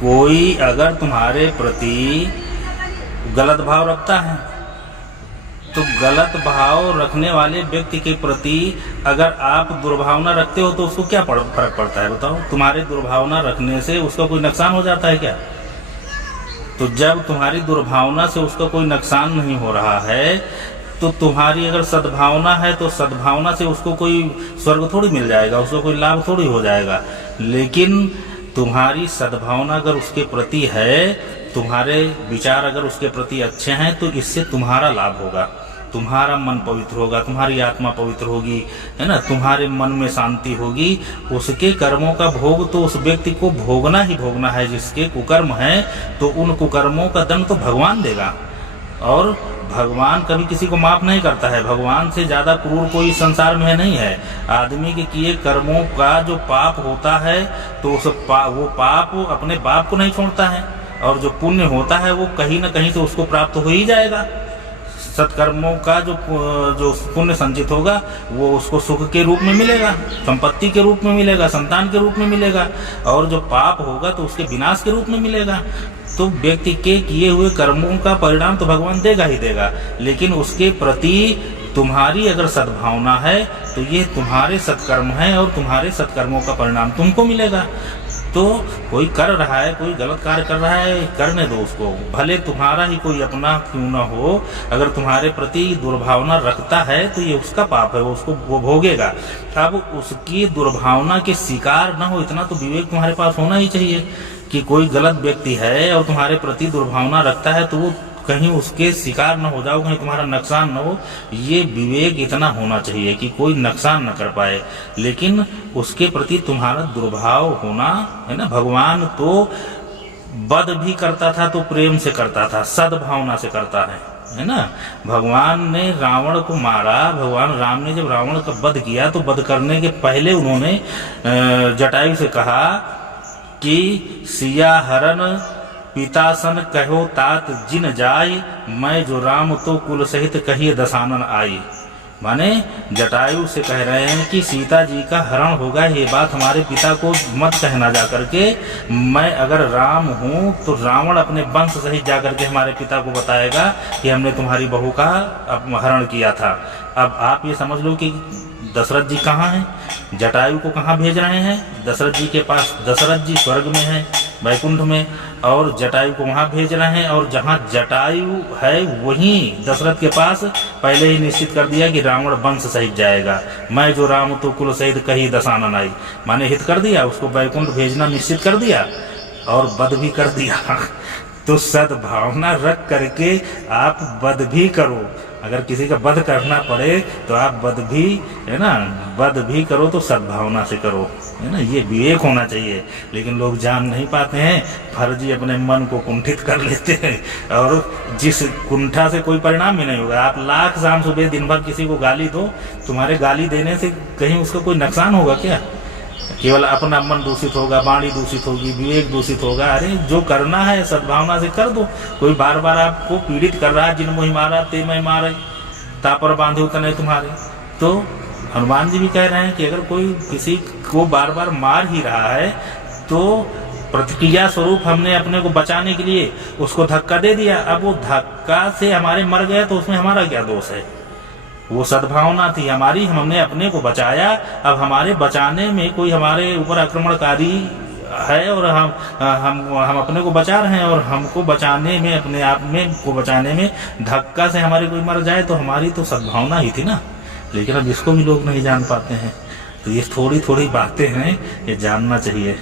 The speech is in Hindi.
कोई अगर तुम्हारे प्रति गलत भाव रखता है तो गलत भाव रखने वाले व्यक्ति के प्रति अगर आप दुर्भावना रखते हो तो उसको क्या फर्क पड़ता है बताओ? तुम्हारे दुर्भावना रखने से उसका कोई नुकसान हो जाता है क्या? तो जब तुम्हारी दुर्भावना से उसका कोई नुकसान नहीं हो रहा है तो तुम्हारी अगर सद्भावना है तो सद्भावना से उसको कोई स्वर्ग थोड़ी मिल जाएगा, उसको कोई लाभ थोड़ी हो जाएगा। लेकिन तुम्हारी सद्भावना अगर उसके प्रति है, तुम्हारे विचार अगर उसके प्रति अच्छे हैं तो इससे तुम्हारा लाभ होगा, तुम्हारा मन पवित्र होगा, तुम्हारी आत्मा पवित्र होगी, है ना, तुम्हारे मन में शांति होगी। उसके कर्मों का भोग तो उस व्यक्ति को भोगना ही भोगना है। जिसके कुकर्म है तो उन कुकर्मों का दंड तो भगवान देगा, और भगवान कभी किसी को माफ नहीं करता है। भगवान से ज्यादा क्रूर कोई संसार में नहीं है। आदमी के किए कर्मों का जो पाप होता है तो वो पाप अपने बाप को नहीं छोड़ता है, और जो पुण्य होता है वो कहीं न कहीं से उसको प्राप्त हो ही जाएगा। सत्कर्मों का जो पुण्य संचित होगा वो उसको सुख के रूप में मिलेगा, संपत्ति के रूप में मिलेगा, संतान के रूप में मिलेगा, और जो पाप होगा तो उसके विनाश के रूप में मिलेगा। तो व्यक्ति के किए हुए कर्मों का परिणाम तो भगवान देगा ही देगा, लेकिन उसके प्रति तुम्हारी अगर सद्भावना है तो ये तुम्हारे सत्कर्म है और तुम्हारे सत्कर्मों का परिणाम तुमको मिलेगा। तो कोई कर रहा है, कोई गलत कार्य कर रहा है, करने दो उसको, भले तुम्हारा ही कोई अपना क्यों ना हो। अगर तुम्हारे प्रति दुर्भावना रखता है तो ये उसका पाप है, वो भोगेगा। अब उसकी दुर्भावना के शिकार न हो, इतना तो विवेक तुम्हारे पास होना ही चाहिए कि कोई गलत व्यक्ति है और तुम्हारे प्रति दुर्भावना रखता है तो वो कहीं उसके शिकार न हो जाओ, कहीं तुम्हारा नुकसान न हो। ये विवेक इतना होना चाहिए कि कोई नुकसान न कर पाए, लेकिन उसके प्रति तुम्हारा दुर्भाव होना है ना। भगवान तो वध भी करता था तो प्रेम से करता था, सद्भावना से करता है ना। भगवान ने रावण को मारा, भगवान राम ने जब रावण का वध किया तो वध करने के पहले उन्होंने जटायु से कहा कि सिया हरण पितासन कहो तात जिन जाय, मैं जो राम तो कुल सहित कहिए दसानन आई। माने जटायु से कह रहे हैं कि सीता जी का हरण होगा, ये बात हमारे पिता को मत कहना जा करके। मैं अगर राम हूँ तो रावण अपने वंश सहित जा करके हमारे पिता को बताएगा कि हमने तुम्हारी बहू का हरण किया था। अब आप ये समझ लो कि दशरथ जी कहाँ हैं, जटायु को कहाँ भेज रहे हैं? दशरथ जी के पास। दशरथ जी स्वर्ग में हैं, वैकुंठ में, और जटायु को वहां भेज रहे हैं। और जहां जटायु है वहीं दशरथ के पास पहले ही निश्चित कर दिया कि रावण वंश सहित जाएगा। मैं जो राम तो कुल सहित कही दसानन आई, माने हित कर दिया, उसको वैकुंठ भेजना निश्चित कर दिया और वध भी कर दिया। तो सद्भावना रख करके आप वध भी करो। अगर किसी का वध करना पड़े तो आप वध भी, है ना, वध भी करो तो सद्भावना से करो, है ना। ये विवेक होना चाहिए, लेकिन लोग जान नहीं पाते हैं, फर्जी अपने मन को कुंठित कर लेते हैं, और जिस कुंठा से कोई परिणाम भी नहीं होगा। आप लाख शाम सुबह दिन भर किसी को गाली दो, तुम्हारे गाली देने से कहीं उसका कोई नुकसान होगा क्या? केवल अपना मन दूषित होगा, वाणी दूषित होगी, विवेक दूषित होगा। अरे जो करना है सद्भावना से कर दो। कोई बार बार आपको पीड़ित कर रहा है, जिन मोहि मारा ते मैं मारे, तापर बांधे तने तुम्हारे। तो हनुमान जी भी कह रहे हैं कि अगर कोई किसी को बार बार मार ही रहा है तो प्रतिक्रिया स्वरूप हमने अपने को बचाने के लिए उसको धक्का दे दिया। अब वो धक्का से हमारे मर गए तो उसमें हमारा क्या दोष है? वो सद्भावना थी हमारी, हमने अपने को बचाया। अब हमारे बचाने में कोई हमारे ऊपर आक्रमणकारी है और हम अपने को बचा रहे हैं, और हमको बचाने में, अपने आप में को बचाने में धक्का से हमारे कोई मर जाए तो हमारी तो सद्भावना ही थी ना। लेकिन अब इसको भी लोग नहीं जान पाते हैं। तो ये थोड़ी थोड़ी बातें हैं, ये जानना चाहिए।